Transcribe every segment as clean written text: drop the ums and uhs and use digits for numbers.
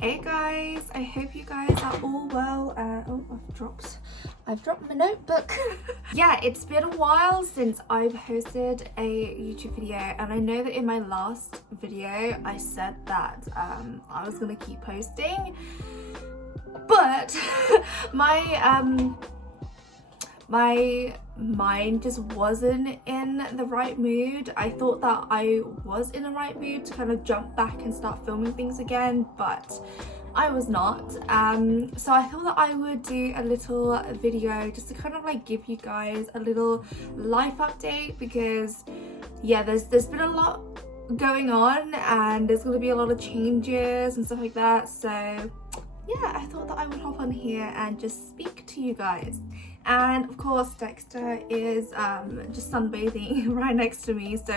Hey guys, I hope you guys are all well. Oh, I've dropped my notebook. Yeah, it's been a while since I've hosted a YouTube video, and I know that in my last video I said that I was gonna keep posting, but my mind just wasn't in the right mood. I thought that I was in the right mood to kind of jump back and start filming things again, but I was not. So I thought that I would do a little video just to kind of like give you guys a little life update, because yeah, there's been a lot going on and there's going to be a lot of changes and stuff like that. So yeah, I thought that I would hop on here and just speak to you guys. And of course Dexter is just sunbathing right next to me, so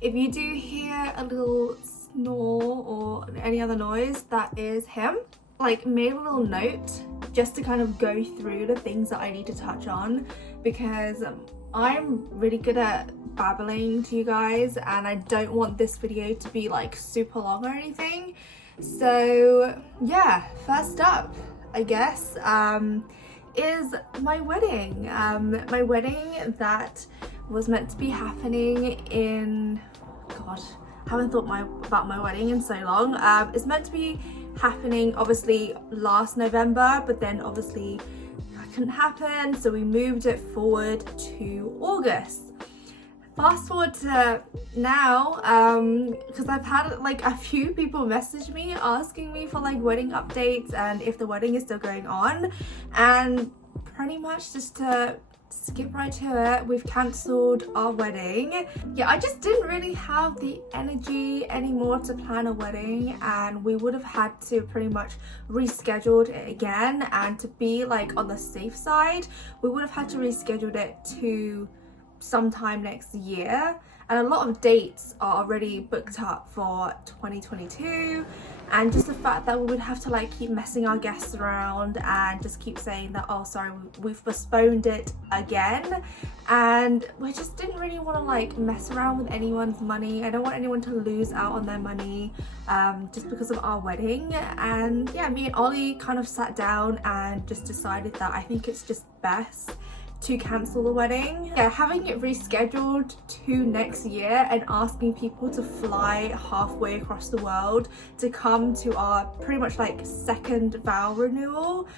if you do hear a little snore or any other noise, that is him. Like, made a little note just to kind of go through the things that I need to touch on, because I'm really good at babbling to you guys and I don't want this video to be like super long or anything. So yeah, first up, I guess, is my wedding. My wedding that was meant to be happening in, God, I haven't thought about my wedding in so long. It's meant to be happening obviously last November, but then obviously that couldn't happen, so we moved it forward to August. Fast forward to now, because I've had like a few people message me asking me for like wedding updates and if the wedding is still going on, and pretty much just to skip right to it, we've cancelled our wedding. Yeah, I just didn't really have the energy anymore to plan a wedding, and we would have had to pretty much rescheduled it again, and to be like on the safe side, we would have had to reschedule it to sometime next year, and a lot of dates are already booked up for 2022, and just the fact that we would have to like keep messing our guests around and just keep saying that, oh sorry, we've postponed it again, and we just didn't really want to like mess around with anyone's money. I don't want anyone to lose out on their money just because of our wedding. And yeah, me and Ollie kind of sat down and just decided that I think it's just best to cancel the wedding. Yeah, having it rescheduled to next year and asking people to fly halfway across the world to come to our pretty much like second vow renewal,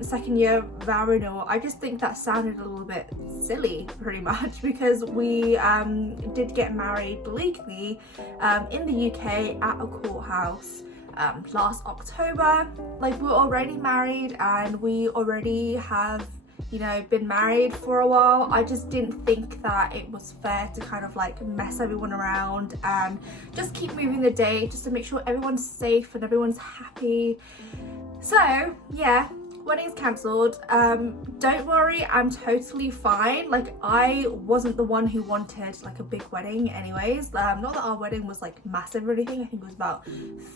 second year vow renewal, I just think that sounded a little bit silly pretty much, because we did get married legally in the UK at a courthouse last October. Like, we're already married and we already have, you know, been married for a while. I just didn't think that it was fair to kind of like mess everyone around and just keep moving the date just to make sure everyone's safe and everyone's happy. So yeah, wedding's cancelled. Don't worry, I'm totally fine. Like, I wasn't the one who wanted like a big wedding anyways. Not that our wedding was like massive or anything. I think it was about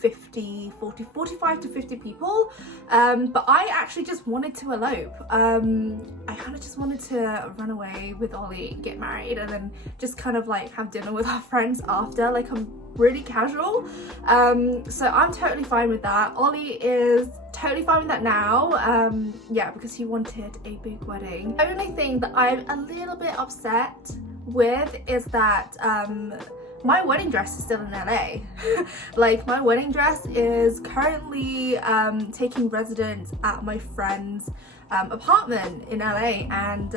45 to 50 people, but I actually just wanted to elope. I kind of just wanted to run away with Ollie, get married, and then just kind of like have dinner with our friends after. Like, I'm really casual, so I'm totally fine with that. Ollie is totally fine with that now, yeah, because he wanted a big wedding. The only thing that I'm a little bit upset with is that my wedding dress is still in LA. Like, my wedding dress is currently taking residence at my friend's apartment in LA, and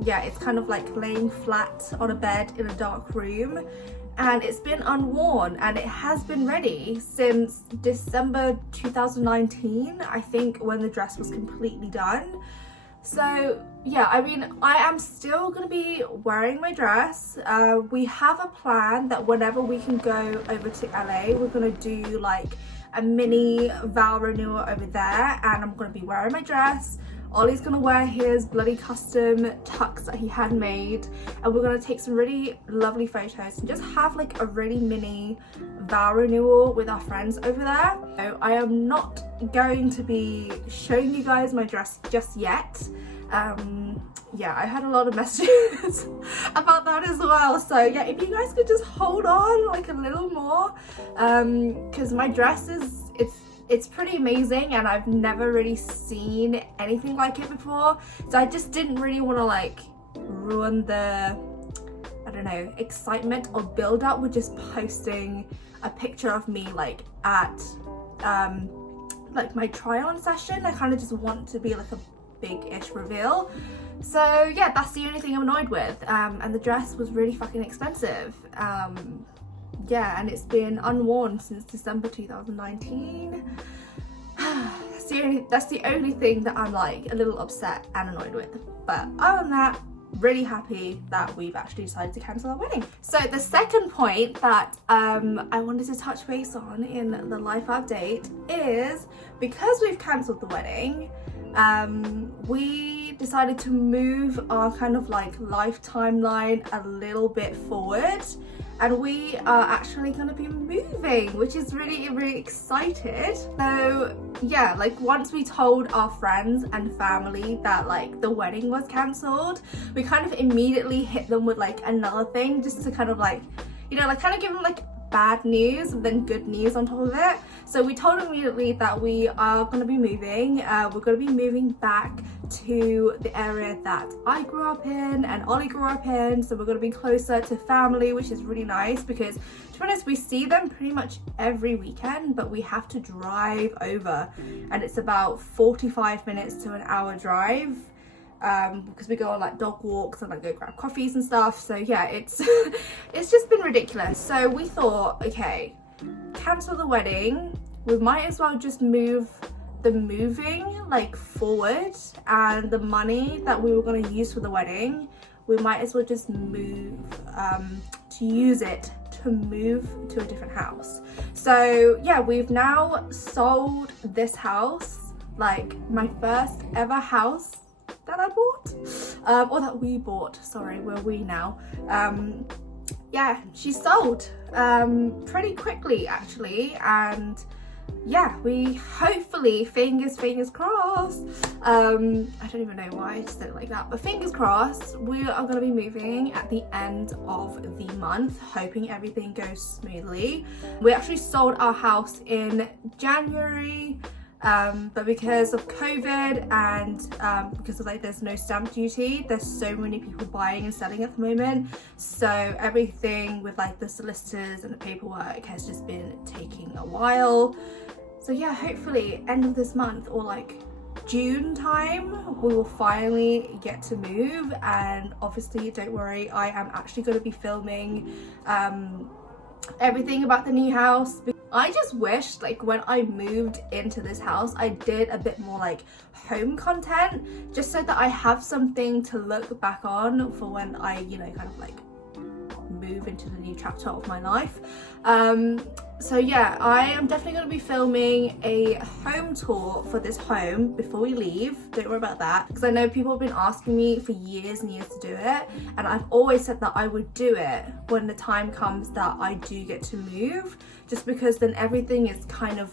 yeah, it's kind of like laying flat on a bed in a dark room, and it's been unworn, and it has been ready since December 2019, I think, when the dress was completely done. So yeah, I mean, I am still gonna be wearing my dress. We have a plan that whenever we can go over to LA, we're gonna do like a mini vow renewal over there, and I'm gonna be wearing my dress. Ollie's gonna wear his bloody custom tux that he had made, and we're gonna take some really lovely photos and just have like a really mini vow renewal with our friends over there. So I am not going to be showing you guys my dress just yet. Yeah, I had a lot of messages about that as well, so yeah, if you guys could just hold on like a little more, because my dress is, it's pretty amazing, and I've never really seen anything like it before, so I just didn't really want to like ruin the, I don't know, excitement or build up with just posting a picture of me like at like my try on session. I kind of just want to be like a big-ish reveal. So yeah, that's the only thing I'm annoyed with. And the dress was really fucking expensive. Yeah, and it's been unworn since December 2019. That's the only thing that I'm like a little upset and annoyed with. But other than that, really happy that we've actually decided to cancel our wedding. So the second point that I wanted to touch base on in the life update is, because we've cancelled the wedding, we decided to move our kind of like life timeline a little bit forward, and we are actually going to be moving, which is really excited. So yeah, like once we told our friends and family that like the wedding was cancelled, we kind of immediately hit them with like another thing, just to kind of like, you know, like kind of give them like bad news and then good news on top of it. So we told them immediately that we are going to be moving. We're going to be moving back to the area that I grew up in and Ollie grew up in, so we're going to be closer to family, which is really nice, because to be honest, we see them pretty much every weekend, but we have to drive over, and it's about 45 minutes to an hour drive, because we go on like dog walks and like go grab coffees and stuff. So yeah, it's it's just been ridiculous. So we thought, okay, cancel the wedding, we might as well just move the moving like forward, and the money that we were going to use for the wedding, we might as well just move to use it to move to a different house. So yeah, we've now sold this house, like my first ever house that I bought, or that we bought, sorry, we're we now. Yeah, she sold pretty quickly actually, and yeah, we hopefully, fingers crossed, I don't even know why I just said it like that, but fingers crossed, we are going to be moving at the end of the month, hoping everything goes smoothly. We actually sold our house in January, but because of COVID and because of like there's no stamp duty, there's so many people buying and selling at the moment, so everything with like the solicitors and the paperwork has just been taking a while. So yeah, hopefully end of this month or like June time, we will finally get to move. And obviously don't worry, I am actually going to be filming everything about the new house. I just wished like when I moved into this house I did a bit more like home content, just so that I have something to look back on for when I, you know, kind of like move into the new chapter of my life. So yeah, I am definitely going to be filming a home tour for this home before we leave. Don't worry about that, because I know people have been asking me for years and years to do it, and I've always said that I would do it when the time comes that I do get to move, just because then everything is kind of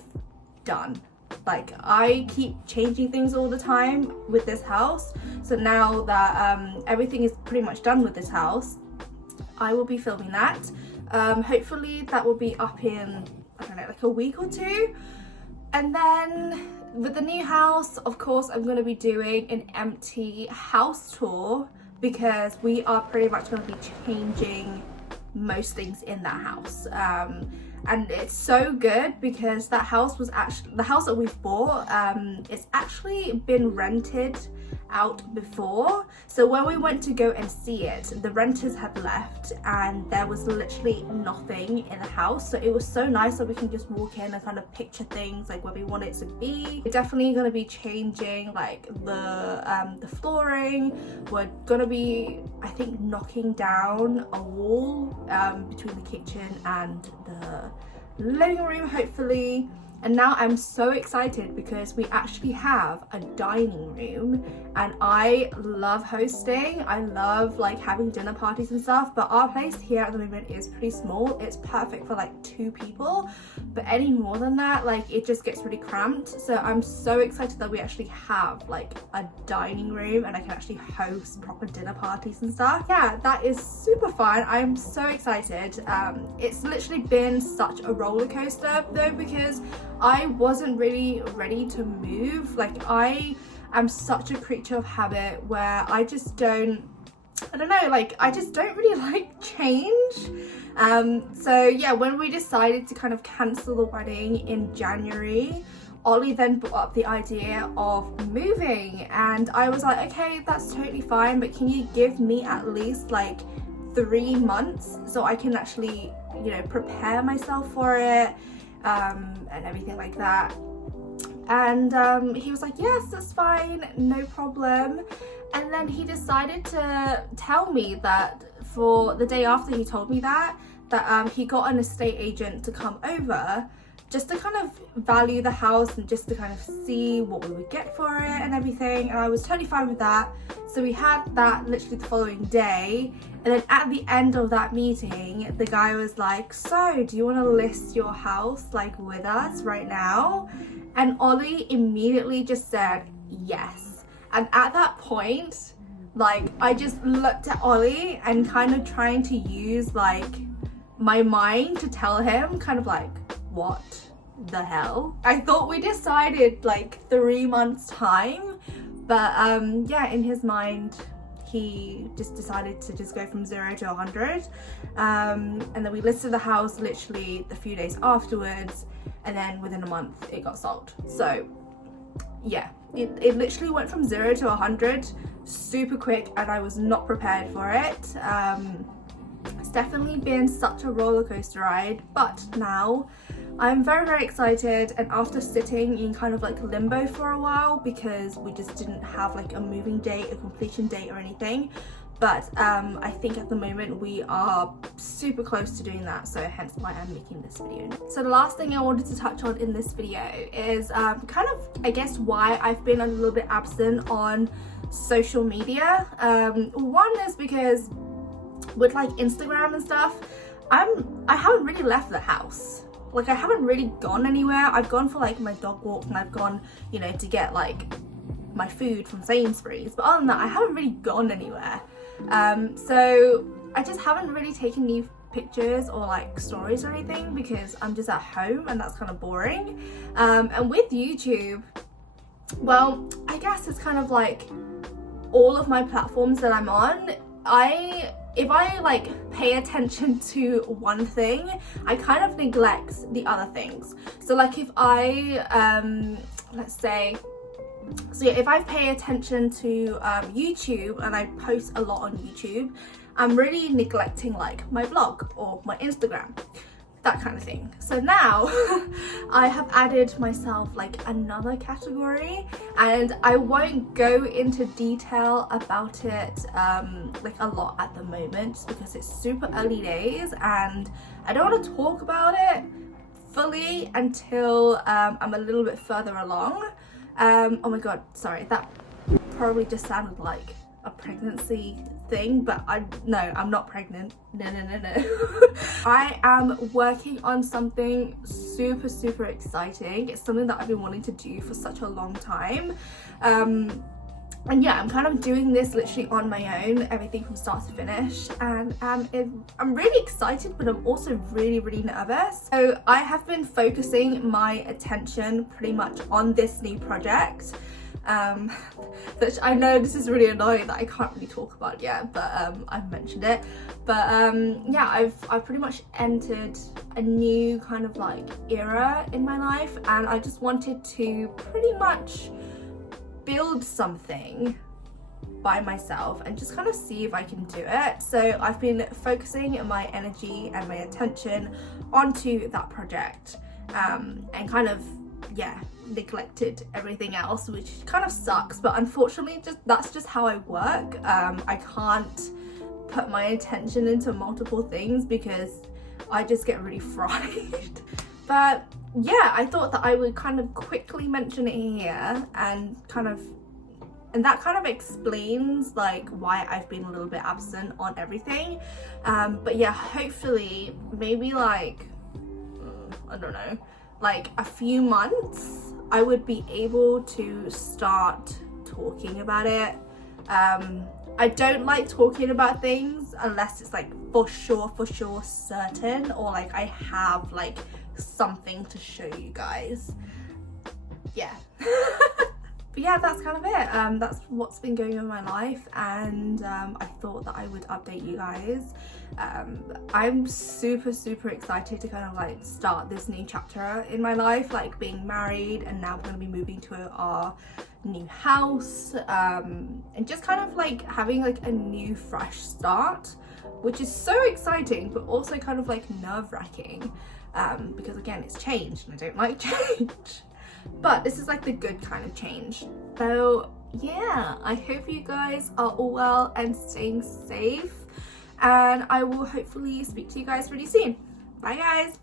done. Like I keep changing things all the time with this house, so now that everything is pretty much done with this house, I will be filming that. Hopefully that will be up in, I don't know, like a week or two. And then with the new house, of course, I'm going to be doing an empty house tour, because we are pretty much going to be changing most things in that house. And it's so good because that house was actually, the house that we've bought, it's actually been rented out before. So when we went to go and see it, the renters had left and there was literally nothing in the house. So it was so nice that we can just walk in and kind of picture things like where we want it to be. We're definitely going to be changing like the flooring. We're going to be, I think, knocking down a wall between the kitchen and the living room, hopefully. And now I'm so excited because we actually have a dining room, and I love hosting. I love like having dinner parties and stuff, but our place here at the moment is pretty small. It's perfect for like 2 people, but any more than that, like it just gets really cramped. So I'm so excited that we actually have like a dining room and I can actually host proper dinner parties and stuff. Yeah, that is super fun. I'm so excited. It's literally been such a roller coaster though, because I wasn't really ready to move. Like, I am such a creature of habit where I just don't, I don't know, like I just don't really like change. So yeah, when we decided to kind of cancel the wedding in January, Ollie then brought up the idea of moving, and I was like, okay, that's totally fine, but can you give me at least like 3 months so I can actually, you know, prepare myself for it, and everything like that. And he was like, yes, that's fine, no problem. And then he decided to tell me that for the day after he told me that he got an estate agent to come over just to kind of value the house and just to kind of see what we would get for it and everything. And I was totally fine with that. So we had that literally the following day. And then at the end of that meeting, the guy was like, so do you want to list your house like with us right now? And Ollie immediately just said yes. And at that point, like, I just looked at Ollie and kind of trying to use like my mind to tell him kind of like, what the hell? I thought we decided like 3 months time, but yeah, in his mind, he just decided to just go from 0 to 100. And then we listed the house literally a few days afterwards, and then within a month it got sold. So yeah, it literally went from 0 to 100 super quick, and I was not prepared for it. It's definitely been such a roller coaster ride, but now I'm very, very excited. And after sitting in kind of like limbo for a while because we just didn't have like a moving date, a completion date or anything, but I think at the moment we are super close to doing that, so hence why I'm making this video. So the last thing I wanted to touch on in this video is kind of, I guess, why I've been a little bit absent on social media. One is because with like Instagram and stuff, I haven't really left the house. Like, I haven't really gone anywhere. I've gone for like my dog walk, and I've gone, you know, to get like my food from Sainsbury's, but other than that I haven't really gone anywhere. So I just haven't really taken any pictures or like stories or anything because I'm just at home and that's kind of boring. And with YouTube, well, I guess it's kind of like all of my platforms that I'm on, if I like pay attention to one thing, I kind of neglect the other things. So like if I let's say, so yeah, if I pay attention to YouTube and I post a lot on YouTube, I'm really neglecting like my blog or my Instagram, that kind of thing. So now I have added myself like another category, and I won't go into detail about it like a lot at the moment just because it's super early days and I don't want to talk about it fully until I'm a little bit further along. Oh my god, sorry, that probably just sounded like a pregnancy thing, but no, I'm not pregnant. No. I am working on something super exciting. It's something that I've been wanting to do for such a long time. And yeah, I'm kind of doing this literally on my own, everything from start to finish, and I'm really excited, but I'm also really nervous. So I have been focusing my attention pretty much on this new project, which I know this is really annoying that I can't really talk about yet, but I've mentioned it. But yeah, I've pretty much entered a new kind of like era in my life, and I just wanted to pretty much build something by myself and just kind of see if I can do it. So I've been focusing my energy and my attention onto that project, and kind of, yeah, neglected everything else, which kind of sucks, but unfortunately that's just how I work. I can't put my attention into multiple things because I just get really fried. But yeah, I thought that I would kind of quickly mention it here, and that kind of explains like why I've been a little bit absent on everything. But yeah, hopefully maybe like I don't know, like a few months I would be able to start talking about it. I don't like talking about things unless it's like for sure certain, or like I have like something to show you guys. Yeah. But yeah, that's kind of it. That's what's been going on in my life, and I thought that I would update you guys. I'm super excited to kind of like start this new chapter in my life, like being married, and now we're going to be moving to our new house, and just kind of like having like a new fresh start, which is so exciting but also kind of like nerve-wracking, because again, it's change and I don't like change. But this is like the good kind of change. So yeah, I hope you guys are all well and staying safe, and I will hopefully speak to you guys pretty soon. Bye guys.